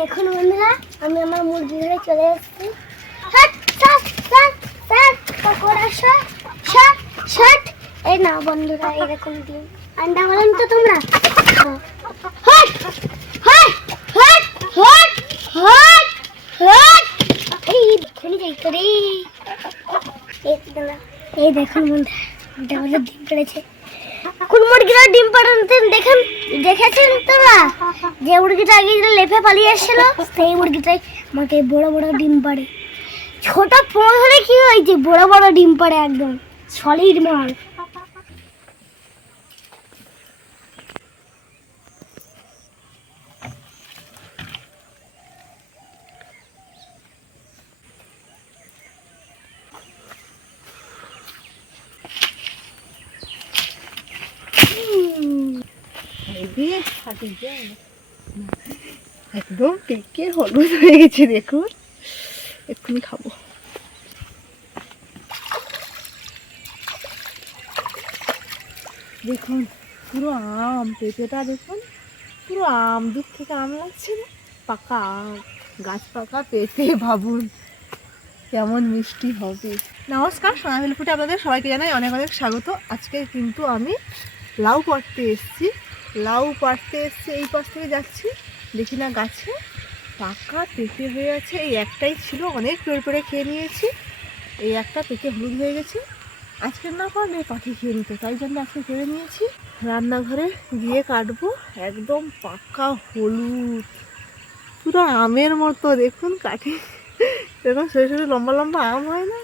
দেখুন বন্ধুরা, আমি আমার মুরগি ঘরে চলে এসেছি। এই না বন্ধুরা এরকম দিন। আন্ডা বলেন তো তোমরা। এই দেখুন বন্ধুরা ডিম পেড়েছে কোন মুরগিটা ডিম পাড়াতে দেখেন, দেখেছেন তোরা যে মুরগিটা আগে লেপে পালিয়ে এসেছিল, সেই মুরগিটাই আমাকে বড় বড় ডিম পাড়ে। ছোট ফোন হলে কি হয় যে বড় বড় ডিম পাড়ে একদম সলিড মাল একদম পেকে হলুদ হয়ে গেছে, দেখুন। এক্ষুনি খাব। দেখুন, পুরো আম, পেঁপেটা দেখুন। পুরো আম দূর থেকে আম লাগছে না? পাকা আম, গাছ পাকা, পেঁপে ভাবুন কেমন মিষ্টি হবে। নমস্কার ফুটে আপনাদের সবাইকে জানাই অনেক অনেক স্বাগত। আজকে কিন্তু আমি লাউ পাড়তে এসেছি। লাউ পাড়তে এসেছি, এই পাশ থেকে যাচ্ছি। দেখি না গাছে। পাকা পেঁপে হয়ে আছে। এই একটাই ছিল, অনেক পেড়ে পেড়ে খেয়ে নিয়েছি। এই একটা পেকে হলুদ হয়ে গেছে। আজকের না পারলে পাখি খেয়ে নিত, তাই জন্য আজকে কেড়ে নিয়েছি। রান্নাঘরে গিয়ে কাটবো, একদম পাকা হলুদ। পুরো আমের মতো, দেখুন কাঠি। এরকম ছোটো ছোটো লম্বা লম্বা আম হয় না?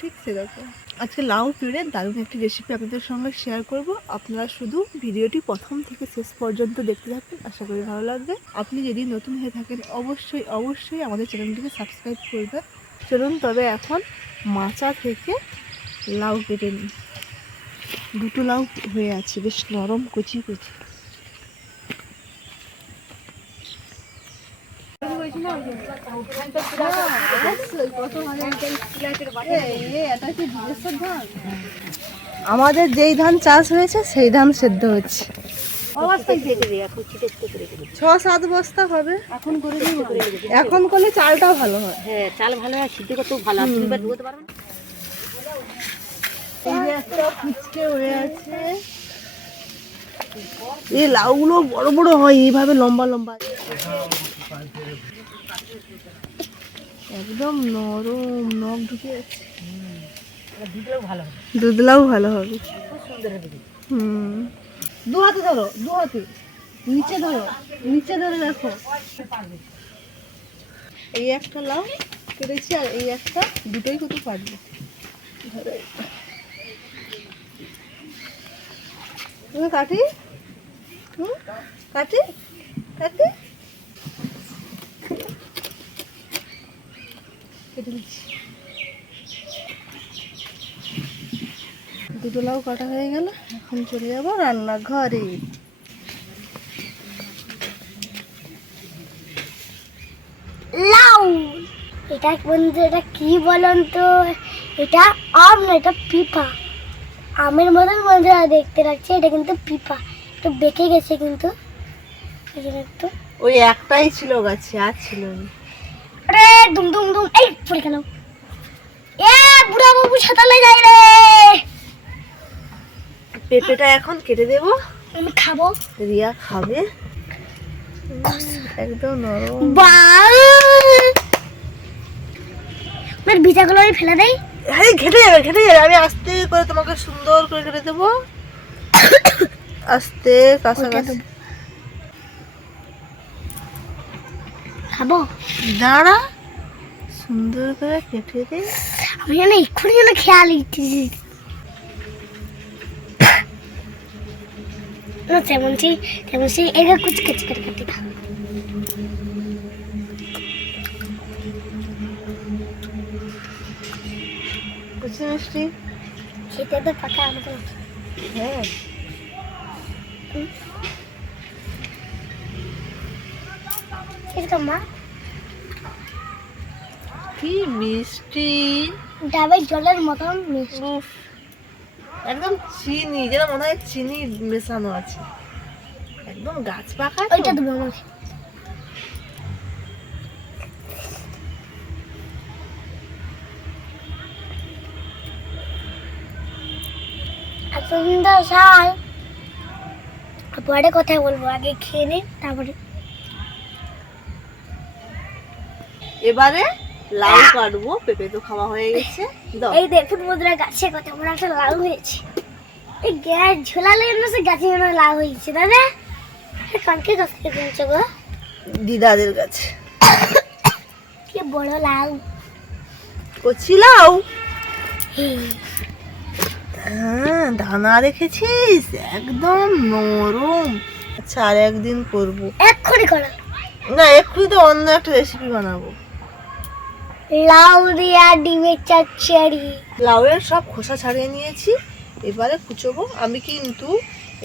ঠিক সেরকম। আজকে লাউ পিঁড়ে দারুণ একটি রেসিপি আপনাদের সঙ্গে শেয়ার করব। আপনারা শুধু ভিডিওটি প্রথম থেকে শেষ পর্যন্ত দেখতে থাকুন, আশা করি ভালো লাগবে। আপনি যদি নতুন হয়ে থাকেন, অবশ্যই অবশ্যই আমাদের চ্যানেলটিকে সাবস্ক্রাইব করবেন। চলুন তবে এখন মাচা থেকে লাউ কেটে নিই। দুটো লাউ হয়ে আছে, বেশ নরম, কুচি, কচি। আমাদের যেই ধান চাষ হয়েছে, সেই ধান সেদ্ধ হচ্ছে। ছ, সাত বস্তা হবে। এখন করে এখন করলে চালটা ভালো হয়। হ্যাঁ চাল ভালো হয় সিদ্ধ করতেও ভালো আর তুমি এবার ধুতে পারবে না একটা ফুচকে আছে এই লাউগুলো বড় বড় হয়, এইভাবে লম্বা লম্বা। একদম নরম নখ ঢুকে দুধেও ভালো হবে। দুধলাও ভালো হবে। খুব সুন্দর হবে হুম। দু হাতে ধরো দু হাতে। নিচে ধরো নিচে ধরে রাখো। এই একটা লাউ কেটেছি আর এই একটা দুটোই কত পারবে। ধরো কাটি হুম কাটি কাটি কেটে দিচ্ছি। দুটো লাউ কাটা হয়ে গেল এখন চলে যাব রান্নাঘরে। লাউ! এটা বন্ধু এটা কি বলুন তো এটা আম না এটা পিপা আমের মতন বন্ধুরা দেখতে লাগছে এটা কিন্তু পিপা একটু বেঁকে গেছে কিন্তু। ওই একটাই ছিল গাছে আর ছিল না। আরে দুম দুম দুম। এই পড়ে গেল। এ বুড়া বাবু সাঁতালে যাই রে। পেঁপেটা এখন কেটে দেব। আমি খাব। রিয়া খাবে। একদম নরম। বা আমার ভিজাগুলো আমি ফেলে দেই। হ্যাঁ ঘেটে যাবে ঘেটে যাবে। আমি আস্তে করে তোমাকে সুন্দর করে কেটে দেবো। আস্তে কাছাকাছি। খাব? দাঁড়া। সুন্দর করে কেটে দে। আমি যেন এক্ষুনি যেন খেয়াল ইচ্ছি না তেমন সেই তেমন সেই এগা কুচ কেটে কেটে কেটে কুচি মিষ্টি খেতে তো পাকা আমাদের হ্যাঁ। সেটা মা। কি মিষ্টি? ডাবের জলের মতন মিষ্টি। একদম চিনি যেটা মনে হয় চিনি মেশানো আছে। একদম গাছ পাকা ওইটা দেবো আমাকে। সুন্দর শাল পরে কথা বলব আগে খেয়ে নে তারপরে। এবারে? লাউ কাটবো পেঁপে তো খাওয়া হয়ে গেছে। এই দেখুন বন্ধুরা গাছে কত বড় একটা লাউ হয়েছে। এই গ্যাস ঝোলালে না সে গাছে যেন লাউ হয়েছে দাদা? কালকে গাছ থেকে তুলছো গো? দিদাদের কাছে কি বড় লাউ। কচি লাউ? হ্যাঁ দানা রেখেছিস একদম নরম। আচ্ছা আর একদিন করব। এক্ষুনি করো। না এক্ষুনি তো অন্য একটা রেসিপি বানাবো। লাউ দিয়া ডিমের চচ্চড়ি। লাউয়ের সব খোসা ছাড়িয়ে নিয়েছি এবারে কুচোবো। আমি কিন্তু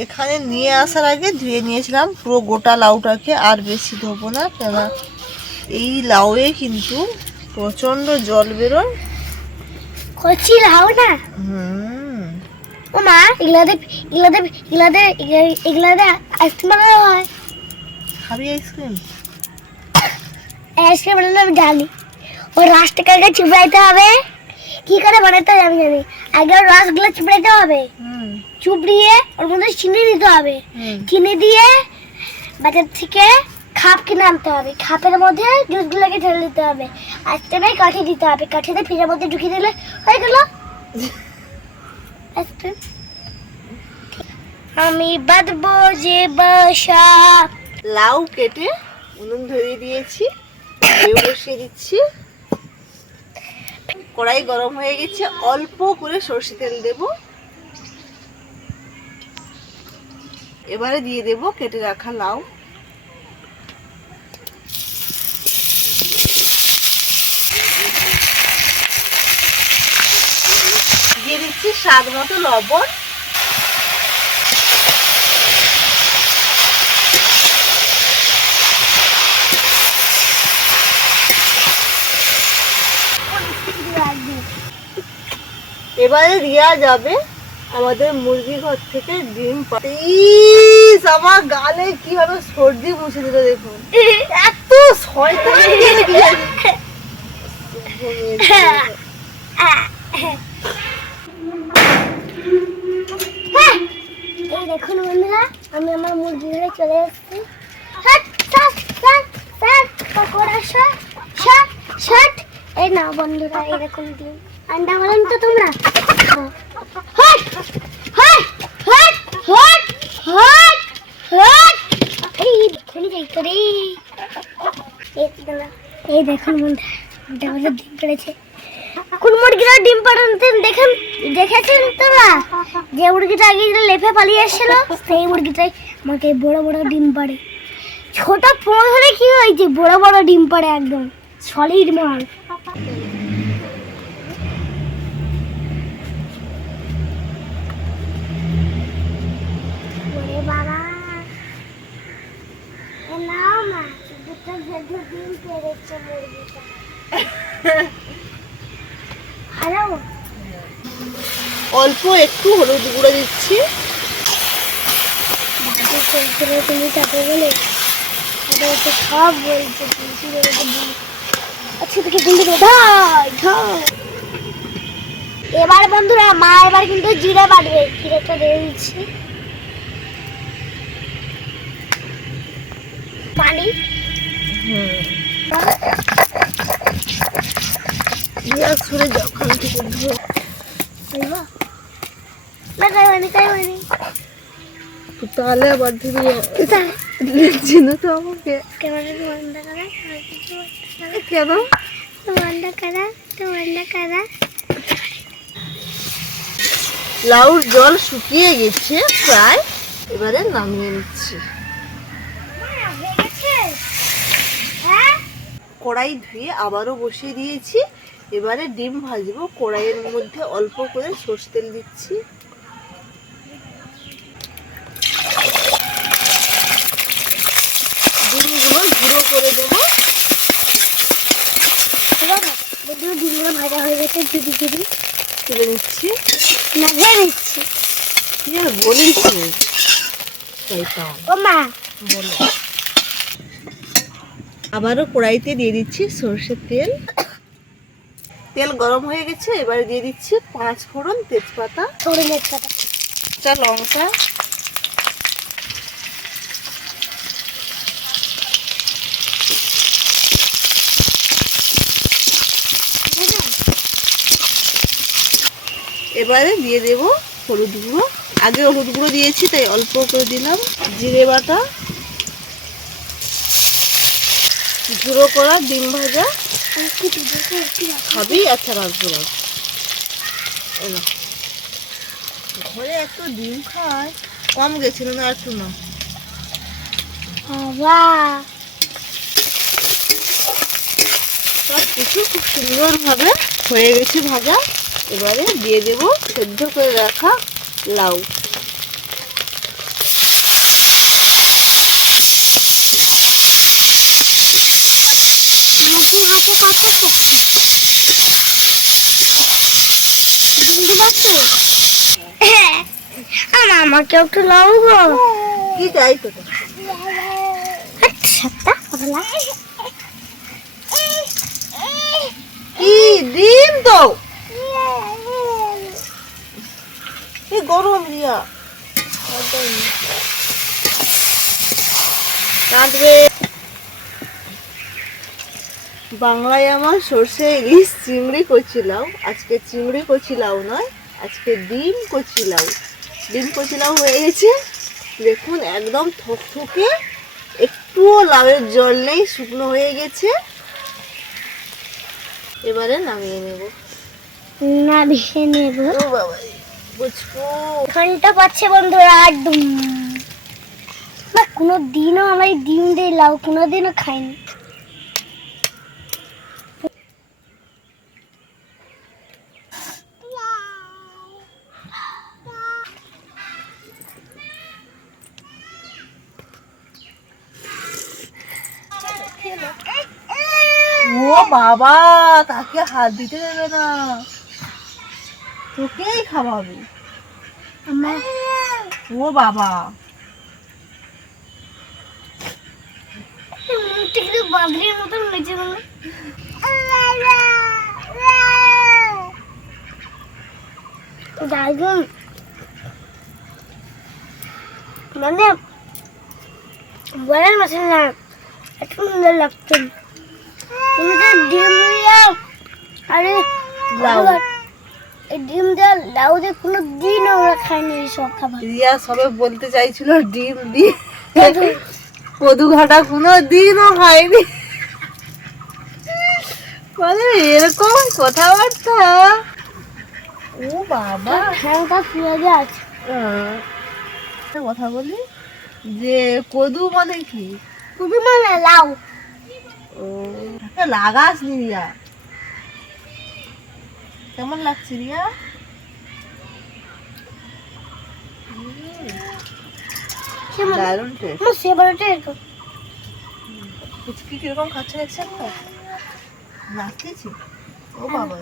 এখানে নিয়ে আসার আগে ধুয়ে নিয়েছিলাম পুরো গোটা লাউটাকে আর বেশি ধোবো না কেন এই লাউয়ে কিন্তু প্রচণ্ড জল বেরোয়। কচি লাউ না? হুম। ও মা এগুলাতে এগুলাতে এগুলাতে এগুলাতে আইসক্রিম বানানো হয়। খাবি আইসক্রিম? আইসক্রিম বানানো আমি জানি। ওই রসটাকে চুপড়াইতে হবে। কি করে বানাতে হবে আমি জানি। আগে ওর রসগুলো চুপড়াইতে হবে। চুপড়িয়ে ওর মধ্যে চিনি দিতে হবে। চিনি দিয়ে বাজার থেকে খাপ কিনে আনতে হবে। খাপের মধ্যে জুসগুলোকে ঢেলে দিতে হবে। আইসক্রিমে কাঠি দিতে হবে। কাঠিতে ফ্রিজের মধ্যে ঢুকিয়ে দিলে হয়ে গেল। আমি বাঁধবো যে বাসা। লাউ কেটে উনুন ধরিয়ে দিয়েছি। বসিয়ে দিচ্ছি। কড়াই গরম হয়ে গেছে, অল্প করে সর্ষে তেল দেব। এবারে দিয়ে দেব কেটে রাখা লাউ। দিয়ে দিচ্ছি স্বাদ মতো লবণ। এবারে রিয়া যাবে আমাদের মুরগি ঘর থেকে ডিম পা- ইস, আমার গালে কীভাবে সর্দি মুছে দিল দেখুন। এত শয়তান কে কি দেখুন বন্ধুরা আমি আমার মুরগি ঘরে চলে এসেছি। এই না বন্ধুরা দেখুন ডিম। আন্ডা বলেন তো তোমরা। এই দেখুন বলে ডিম পড়েছে। কোন মুরগিটা ডিম পাড়াতে দেখেন, দেখেছেন তোরা? যে মুরগিটা আগে লেফে পালিয়ে এসেছিল, সেই মুরগিটাই আমাকে বড় বড় ডিম পাড়ে। ছোট পড়ে হলে কি যে বড় বড় ডিম পাড়ে একদম। সলিড মাল ওরে বাবা এ নাও না অল্প একটু হলুদ গুঁড়ো দিচ্ছি। তুমি তাকে বলে সব বলছে আচ্ছা তোকে কিন্তু এবার বন্ধুরা, মা এবার কিন্তু জিরে বাটবে। জিরেটা দিয়ে দিচ্ছি। পানি। তাহলে আবার ধুয়ে লিখছি না তো আমাকে করা লাউর জল শুকিয়ে গেছে, প্রায় এবারে নামিয়ে নিচ্ছি হ্যাঁ কড়াই ধুয়ে আবারও বসিয়ে দিয়েছি। এবারে ডিম ভাজবো কড়াইয়ের মধ্যে অল্প করে সর্ষে তেল দিচ্ছি। ডিমগুলো গুঁড়ো করে দেবো। ডিমগুলো ভাজা হয়ে গেছে দিদি দিদি তুলে নিচ্ছি। ভেবে নিচ্ছি। বলিস শয়তান ও মা। বলো। আবারও কড়াইতে দিয়ে দিচ্ছি সর্ষের তেল। তেল গরম হয়ে গেছে এবারে দিয়ে দিচ্ছি পাঁচ ফোড়ন তেজপাতা। সরুনের লঙ্কা। এবারে দিয়ে দেব হলুদ গুঁড়ো। আগে হলুদ গুঁড়ো দিয়েছি তাই অল্প করে দিলাম। জিরে বাটা। গুঁড়ো করা ডিম ভাজা। খাবি? আচ্ছা রাখব রাখ এলো। ঘরে এত ডিম খায় কম গেছিল না একটু না। সব কিছু খুব সুন্দরভাবে হয়ে গেছে ভাজা। এবারে দিয়ে দেব সেদ্ধ করে রাখা লাউ নতুন পারছ আর আমাকে একটু লাউ গো। কি চাই সাতটা পাতলা কি ডিম তো? এই গরম রিয়া। কাঁদবে বাংলায় আমার সর্ষে ইলিশ চিংড়ি কচিলাও। আজকে চিংড়ি কচিলাও নয় আজকে ডিম কচিলাও। ডিম কচিলাও হয়ে গেছে। দেখুন একদম থকথকে একটুও লাউয়ের জল নেই শুকনো হয়ে গেছে। এবারে নামিয়ে নেব। নামিয়ে নেব। বাবা বুঝকো ঘণ্টা পাচ্ছে বন্ধুরা আর ডুম না কোনো দিনও আমরা ডিম দিয়ে লাউ কোনো দিনও খাইনি। বাবা তাকে হাত দিতে দেবে না। তোকেই খাওয়াবে। ও বাবা। বাবরির মতন বলো মানে বলার মতো না এত সুন্দর লাগতো তুমি তো ডিম দিয়া আরে ডিম দেওয়া লাউ দিয়ে কোনো দিন আমরা খাইনি এই সব খাবার। রিয়া সবে বলতে চাইছিল ডিম দিয়ে। কদু। ঘাটা কোনো দিনও খায়নি বলে এরকম কথাবার্তা। ও বাবা। ঠ্যাংটা পেঁয়াজে আছে। একটা কথা বলি? যে কদু মানে কি? খুবই মানে লাউ। লাগাস রিয়া কেমন লাগছে রিয়া দারুণ টেস্ট। কীরকম খাচ্ছে দেখছেন তো নাচতেছি? ও বাবা।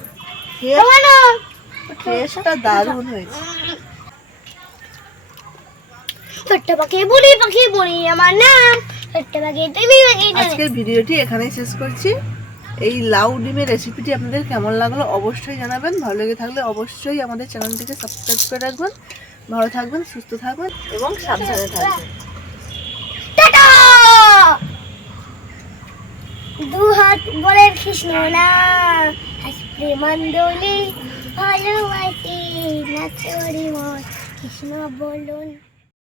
টেস্টটা দারুণ হয়েছে। ছোট্ট পাখি বুড়ি পাখি বুড়ি আমার নাম। আজকের ভিডিওটি এখানেই শেষ করছি। এই লাউ ডিমের রেসিপিটি আপনাদের কেমন লাগল অবশ্যই জানাবেন। ভালো লেগে থাকলে অবশ্যই আমাদের চ্যানেলটিকে সাবস্ক্রাইব করে রাখবেন। ভালো থাকবেন সুস্থ থাকবেন এবং সাবধানে থাকবেন। দু হাত বলে কৃষ্ণ না ভালোবাসি কৃষ্ণ বলুন।